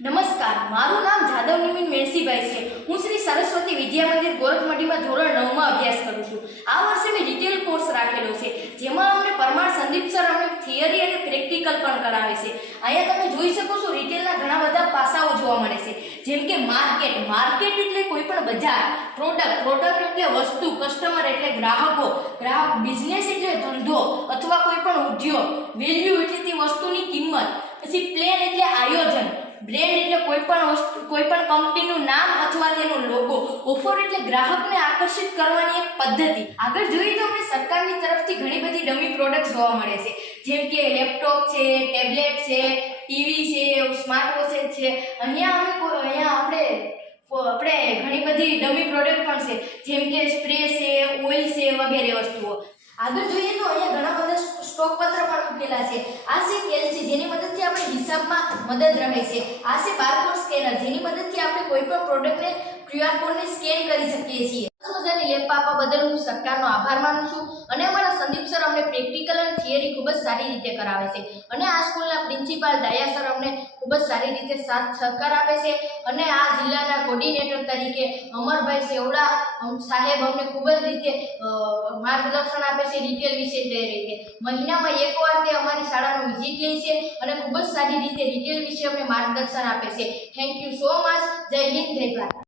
નમસ્કાર, મારું નામ જાદવ નિમિન મેણસીભાઈ છે. હું શ્રી સરસ્વતી વિદ્યા મંદિર ગોરખમઢીમાં ધોરણ 9માં અભ્યાસ કરું છું. આ વર્ષે મેં રિટેલ કોર્સ રાખેલો છે, જેમાં અમને પરમાર સંદીપ સર અમને થિયરી અને પ્રેક્ટિકલ પણ કરાવે છે. અહીંયા તમે જોઈ શકો છો, રિટેલના ઘણા બધા પાસાઓ જોવા મળે છે, જેમ કે માર્કેટ એટલે કોઈ પણ બજાર, પ્રોડક્ટ એટલે વસ્તુ, કસ્ટમર એટલે ગ્રાહક, બિઝનેસ એટલે ધંધો અથવા કોઈ પણ ઉદ્યોગ, વેલ્યુ એટલે તે વસ્તુની કિંમત, પછી પ્લેન એટલે આયોજન, બ્રેન્ડ એટલે કોઈ પણ કંપનીનું નામ અથવા તેનો લોગો, ઓફર એટલે ગ્રાહકને આકર્ષિત કરવાની એક પદ્ધતિ. આગળ જોઈએ તો આપણે સરકારની તરફથી ઘણી બધી ડમી પ્રોડક્ટ્સ જોવા મળે છે, જેમ કે લેપટોપ છે, ટેબ્લેટ છે, ટીવી છે, સ્માર્ટ વોચ છે. અહીંયા આપણે ઘણી બધી ડમી પ્રોડક્ટ પણ છે, જેમ કે સ્પ્રે છે, ઓઇલ છે વગેરે વસ્તુઓ. આગળ જોઈએ તો અહીંયા ઘણા બધા સ્ટોક પત્ર પણ મૂકેલા છે. આ છે કેલ્સી, જેની મદદથી આપણે હિસાબમાં મદદ રહે છે. આ છે બારકોડ સ્કેનર, જેની મદદથી આપણે કોઈ પણ પ્રોડક્ટને QR કોડને સ્કેન કરી શકીએ છીએ. મજાની લેબ આપવા બદલ હું સરકારનો આભાર માનું છું, અને અમારા સંદીપ સર અમને પ્રેક્ટિકલ અને થિયરી ખૂબ જ સારી રીતે કરાવે છે, અને આ સ્કૂલના પ્રિન્સિપાલ ડાયા સર અમને ખૂબ જ સારી રીતે સાથ સહકાર આપે છે, અને આ જિલ્લાના કોર્ડિનેટર તરીકે અમરભાઈ સેવડા સાહેબ અમને ખૂબ જ રીતે માર્ગદર્શન આપે છે રિટેલ વિશે. તે રીતે મહિનામાં એકવાર તે અમારી શાળાનું વિઝિટ લે છે અને ખૂબ જ સારી રીતે રિટેલ વિશે અમને માર્ગદર્શન આપે છે. Thank you so much. જય હિન્દ, જય ભારત.